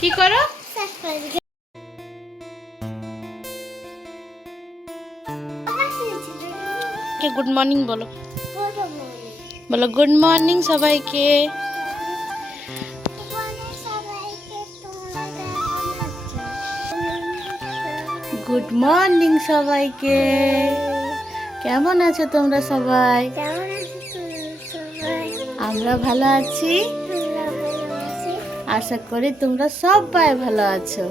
কি করো? Good morning বলো, বলো গুড মর্নিং সবাইকে। গুড মর্নিং সবাইকে। কেমন আছো তোমরা সবাই? আমরা ভালো আছি, আশা করি তোমরা সবাই ভালো আছো।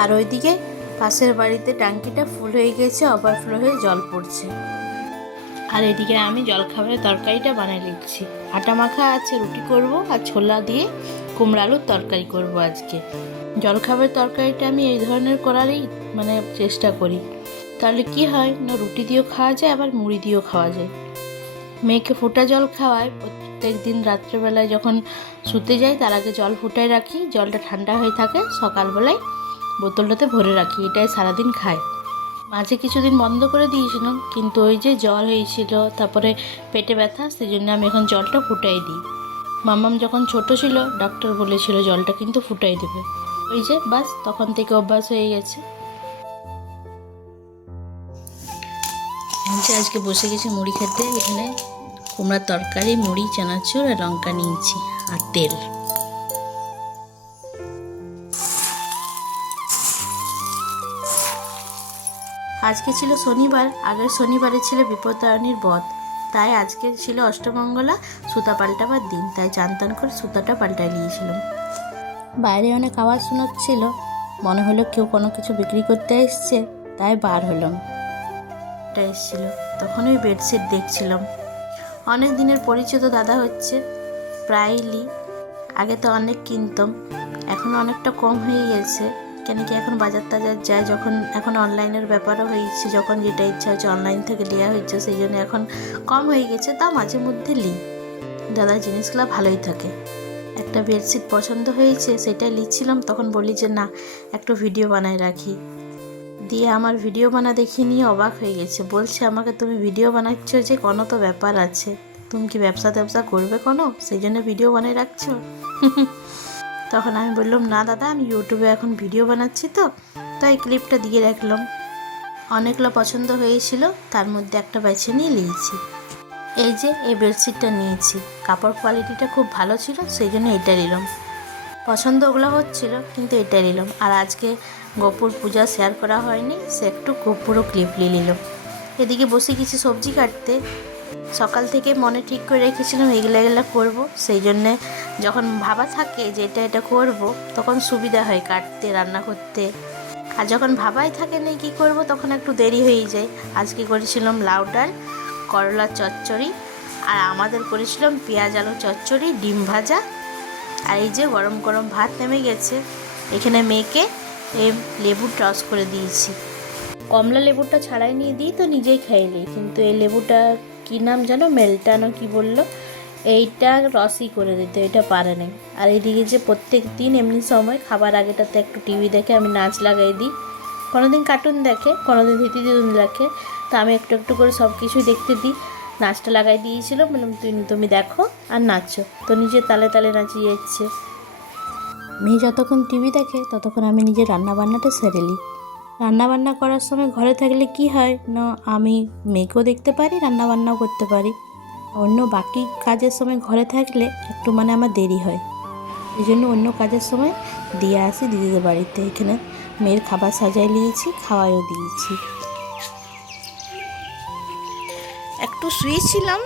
আর ওইদিকে পাশের বাড়িতে ট্যাঙ্কিটা ফুল হয়ে গেছে, ওভারফ্লো হয়ে জল পড়ছে। আর এদিকে আমি জলখাবারের তরকারিটা বানিয়ে নিচ্ছি। আটা মাখা আছে, রুটি করব আর ছোলা দিয়ে কুমড়ো আলুর তরকারি করব আজকে। জলখাবারের তরকারিটা আমি এই ধরনের করারই চেষ্টা করি, তাহলে কি হয় না রুটি দিয়েও খাওয়া যায়, আবার মুড়ি দিয়েও খাওয়া যায়। মেয়েকে ফোটা জল খাওয়াই প্রত্যেক দিন রাত্রেবেলায়, যখন শুতে যাই তার আগে জল ফুটায় রাখি, জলটা ঠান্ডা হয়ে থাকে, সকালবেলায় বোতলটাতে ভরে রাখি, এটাই সারাদিন খাই। মাঝে কিছুদিন বন্ধ করে দিয়েছিলাম, কিন্তু ওই যে জ্বর হয়েছিল, তারপরে পেটে ব্যথা, সেই জন্য আমি এখন জলটা ফুটাই দিই। মাম্মাম যখন ছোট ছিল ডক্টর বলেছিল জলটা কিন্তু ফুটাই দেবে, ওই যে বাস তখন থেকে অভ্যাস হয়ে গেছে। আজকে বসে গেছি মুড়ি খেতে। এখানে কুমড়ার তরকারি, মুড়ি, চানাচুর আর লঙ্কা নিয়েছি আর তেল। আজকে ছিল শনিবার, আগের শনিবারে ছিল বিপত্তারিণীর বধ, তাই আজকে ছিল অষ্টমঙ্গলা, সুতা পাল্টাবার দিন, তাই চান টান করে সুতাটা পাল্টাই নিয়েছিলাম। বাইরে অনেক আওয়াজ শোনাচ্ছিল, মনে হলো কেউ কোনো কিছু বিক্রি করতে এসছে, তাই বার হলাম। এটা এসেছিল, তখন ওই বেডশিট দেখছিলাম। অনেক দিনের পরিচিত দাদা হচ্ছে, প্রায়ই আগে তো অনেক কিনতাম, এখন অনেকটা কম হয়ে গেছে, কেন কি এখন বাজার টাজার যায়, যখন এখন অনলাইনের ব্যাপারও হয়েছে, যখন যেটা ইচ্ছা হচ্ছে অনলাইন থেকে নেওয়া হচ্ছে, সেই জন্য এখন কম হয়ে গেছে, তা মাঝে মধ্যে নিই। দাদার জিনিসগুলো ভালোই থাকে। একটা বেডশিট পছন্দ হয়েছে, সেটাই নিচ্ছিলাম, তখন বলি যে না একটু ভিডিও বানায় রাখি। দিয়ে আমার ভিডিও বানা দেখে নিয়ে অবাক হয়ে গেছে, বলছে আমাকে তুমি ভিডিও বানাচ্ছ যে, কোনো তো ব্যাপার আছে, তুমি কি ব্যবসা করবে কোনো, সেই জন্য ভিডিও বানিয়ে রাখছো? তখন আমি বললাম না দাদা, আমি ইউটিউবে এখন ভিডিও বানাচ্ছি, তো তাই ক্লিপটা দিয়ে রাখলাম। অনেকগুলো পছন্দ হয়েছিল, তার মধ্যে একটা বেছে নিয়ে নিয়েছি। এই যে এই বেডশিটটা নিয়েছি, কাপড় কোয়ালিটিটা খুব ভালো ছিল, সেই জন্য এটা নিলাম। পছন্দ ওগুলো হচ্ছিল, কিন্তু এটা নিলাম। আর আজকে গোপুর পূজা শেয়ার করা হয়নি, সে একটু গোপুরও ক্লিপ নিয়ে নিলাম। এদিকে বসে কিছু সবজি কাটতে, সকাল থেকে মনে ঠিক করে রেখেছিলাম এগুলা করবো, সেই জন্যে যখন ভাবা থাকে যে এটা করব, তখন সুবিধা হয় কাটতে, রান্না করতে। আর যখন ভাবাই থাকে না কী করব, তখন একটু দেরি হয়ে যায়। আজকে করেছিলাম লাউ ডাল, করলার চচ্চড়ি, আর আমাদের করেছিলাম পেঁয়াজ আলু চচ্চড়ি, ডিম ভাজা। আর এই যে গরম গরম ভাত নেমে গেছে, এখানে মেয়েকে এই লেবুর রস করে দিয়েছি। কমলা লেবুটা ছাড়াই নিয়ে দিই তো নিজেই খাইলি, কিন্তু এই লেবুটা কী নাম জানো, মেলটানো কি বললো, এইটা রসই করে দিতে, এটা পারে নাই। আর এইদিকে যে প্রত্যেক দিন এমনি সময় খাবার আগেটাতে একটু টিভি দেখে আমি নাচ লাগাই দিই, কোনোদিন কার্টুন দেখে, কোনোদিন ধীতিদিন দেখে, তো আমি একটু একটু করে সব কিছুই দেখতে দিই। নাচটা লাগাই দিয়েছিল, বললাম তুমি দেখো আর নাচো, তো নিজের তালে তালে নাচিয়ে যাচ্ছে। মেয়ে যতক্ষণ টিভি দেখে ততক্ষণ আমি নিজের রান্নাবান্নাটা সেরে নিই। রান্নাবান্না করার সময় ঘরে থাকলে কি হয় না, আমি মেয়েকেও দেখতে পারি, রান্নাবান্নাও করতে পারি। অন্য বাকি কাজের সময় ঘরে থাকলে একটু আমার দেরি হয়, এই জন্য অন্য কাজের সময় দিয়ে আসি দিদিদের বাড়িতে। এখানে মেয়ের খাবার সাজাই নিয়েছি, খাওয়াইও দিয়েছি। একটু শুয়েছিলাম,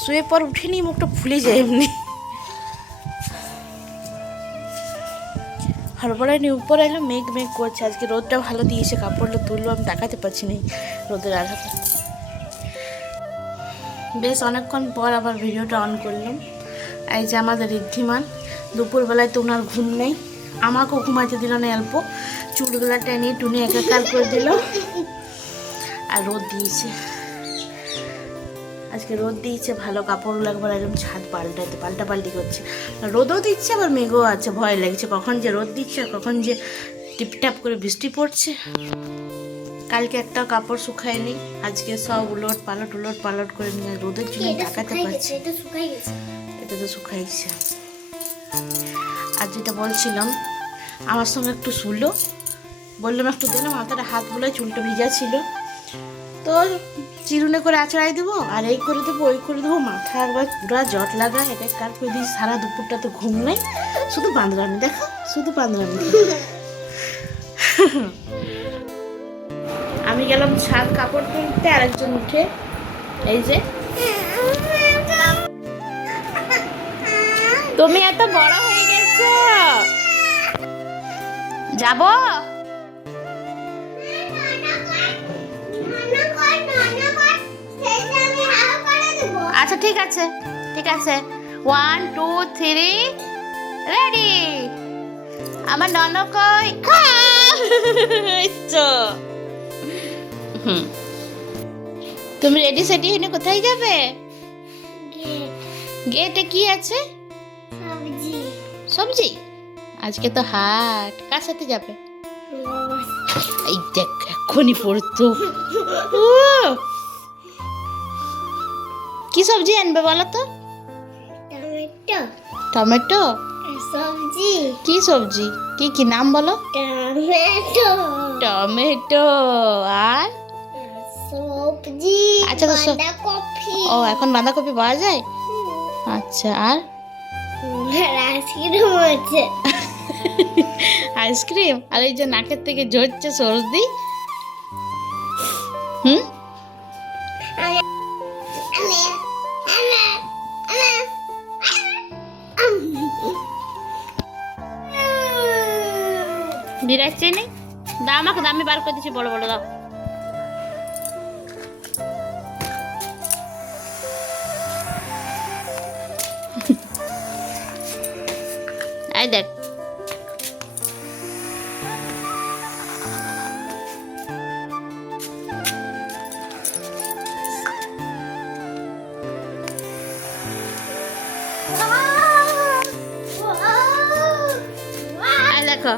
শুয়ে পর উঠিনি, মুখটা ফুলে যায় এমনি। হড়বড়ায় নিয়ে উপরে এলাম, মেঘ করছে, আজকে রোদটা ভালো দিয়েছে, কাপড়টা তুললো, আমি তাকাতে পারছি না রোদের আঘাতে। বেশ অনেকক্ষণ পর আবার ভিডিওটা অন করলাম। এই যে আমাদের ঋদ্ধিমান, দুপুরবেলায় তো ওনার ঘুম নেই, আমাকেও ঘুমাইতে দিল না, অল্প চুলগুলা টেনে টুনে একাকার করে দিল, আর রোদ দিয়েছে। আজকে রোদ দিয়েছে, ভালো কাপড় লাগবার একদম ছাদ পাল্টাপাল্টি করছে। রোদও দিচ্ছে আবার মেঘও আছে, ভয় লাগছে কখন যে রোদ দিচ্ছে আর কখন যে টিপটাপ করে বৃষ্টি পড়ছে। কালকে একটা কাপড় শুকায়নি, আজকে সব উলট পালট করে নিয়ে রোদের জন্য তাকাতে পারছি। এটা তো শুকাইছে। আর যেটা বলছিলাম, আমার সঙ্গে একটু শুলো, বললাম একটু দিলাম, মাথাটা হাত বলে চুলটা ভিজা ছিল, তো চিরুনে করে আঁচড়াই দেবো আর এই করে দেবো ওই করে দেবো, মাথা একবার পুরা জট লাগা, এটা কার করে দিই। সারা দুপুরটা তো ঘুম নাই, শুধু বাঁদরামি, দেখো শুধু বাঁদরামি। আমি গেলাম ছাদ কাপড় তুলতে, আরেকজন উঠে এই যে, তুমি এত বড় হয়ে গেছো, যাব। আচ্ছা ঠিক আছে, ঠিক আছে, 1 2 3 রেডি। আমার ননদ কই? তুমি রেডি সেটি হয়ে কোথায় যাবে? গেটে কি আছে? সবজি। আজকে তো হাট, কার সাথে যাবে? এই দেখ এখনই পড়তো। কি সবজি আনবে বলো তো? টমেটো সবজি। কি সবজি? কি কি নাম বলো? টমেটো আর সবজি। আচ্ছা তো বাঁধাকপি। ও এখন বাঁধাকপি পাওয়া যায়? আচ্ছা, আর আইসক্রিম আছে। আইসক্রিম, আর এই যে নাকের থেকে ঝরছে সর্দি। বিরাচ্ছে নেই, দাও আমাকে, দামি বার করে দিচ্ছি, বড় বড় দাও। এই দেখ, দেখো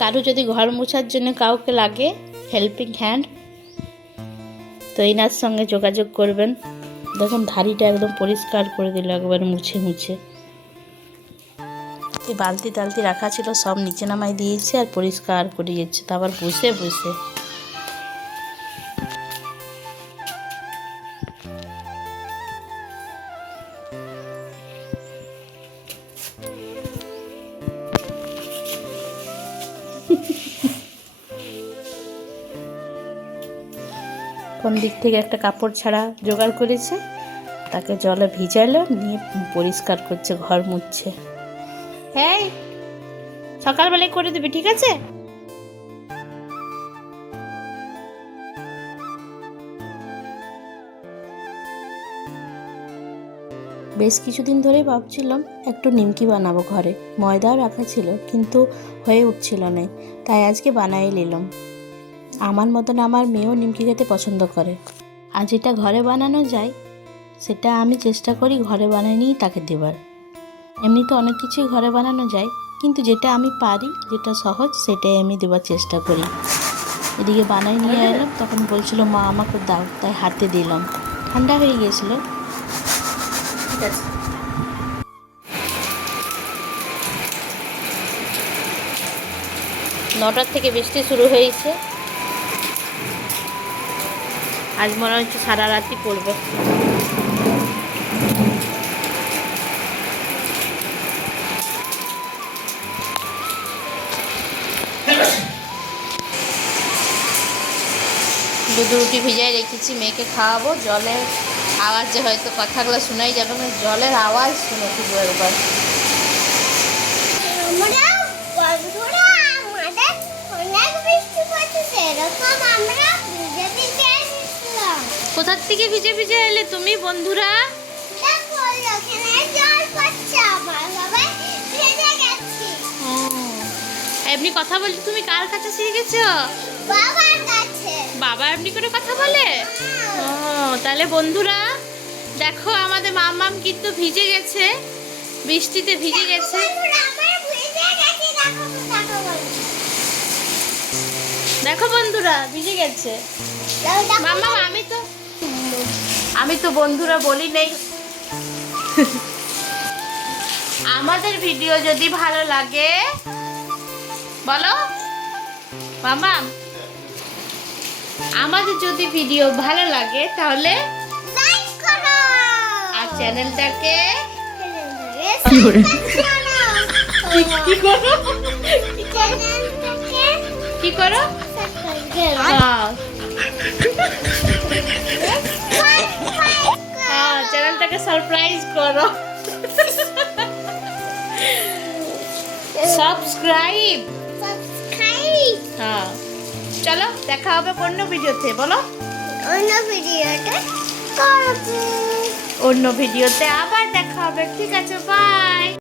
কারো যদি ঘর মোছার জন্য কাউকে লাগে হেল্পিং হ্যান্ড, তো এনার সঙ্গে যোগাযোগ করবেন। দেখুন ধাড়িটা একদম পরিষ্কার করে দিল একবার মুছে মুছে। এই বালতি টালতি রাখা ছিল সব নিচে নামাই দিয়েছে আর পরিষ্কার করে দিয়েছে, তারপর বসে বসে। কোন দিক থেকে একটা কাপড় ছাড়া জোগাড় করেছে, তাকে জলে ভিজালো, নিয়ে পরিষ্কার করছে, ঘর মুছছে। হ্যাঁ সকালবেলায় করে দিবি, ঠিক আছে? বেশ কিছুদিন ধরেই ভাবছিলাম একটু নিমকি বানাবো ঘরে, ময়দাও রাখা ছিল কিন্তু হয়ে উঠছিল না, তাই আজকে বানাই নিলাম। আমার মতন আমার মেয়েও নিমকি খেতে পছন্দ করে, আর যেটা ঘরে বানানো যায় সেটা আমি চেষ্টা করি ঘরে বানানোই তাকে দেবার। এমনিতে অনেক কিছুই ঘরে বানানো যায়, কিন্তু যেটা আমি পারি, যেটা সহজ, সেটাই আমি দেওয়ার চেষ্টা করি। এদিকে বানাই নিয়ে এলাম, তখন বলছিল মা আমাকে দাও, তাই হাতে দিলাম। ঠান্ডা হয়ে গিয়েছিল। ঠিক আছে, 9টার থেকে বৃষ্টি শুরু হয়েছে, আজ মনে হচ্ছে সারা রাতই পড়বে। দুধ রুটি ভিজাই রেখেছি, মেয়েকে খাওয়াবো। জলের আওয়াজে হয়তো কথাগুলো শোনাই যাবে না, জলের আওয়াজ শুনে শুধু একবার। কোথার থেকে ভিজে ভিজে এলে তুমি বন্ধুরা? এই এমনি কথা বলতে তুমি কার কাছে শিখেছো? বাবার কাছে। বাবা এমনি করে কথা বলে? ও তাহলে বন্ধুরা দেখো আমাদের মাম্মাম কিন্তু ভিজে গেছে, বৃষ্টিতে ভিজে গেছে। দেখো বন্ধুরা ভিজে গেছে। মাম্মাম আমি তো বন্ধুরা বলি নেই। আমাদের ভিডিও যদি ভালো লাগে বলো মাম্মাম, আমাদের যদি ভিডিও ভালো লাগে তাহলে লাইক করো আর চ্যানেলটাকে কি করো? কি করো কি করো হ্যাঁ চ্যানেলটাকে সারপ্রাইজ করো, সাবস্ক্রাইব। হ্যাঁ চলো দেখা হবে অন্য ভিডিওতে, বলো অন্য ভিডিওতে অন্য ভিডিওতে আবার দেখা হবে। ঠিক আছে, বাই।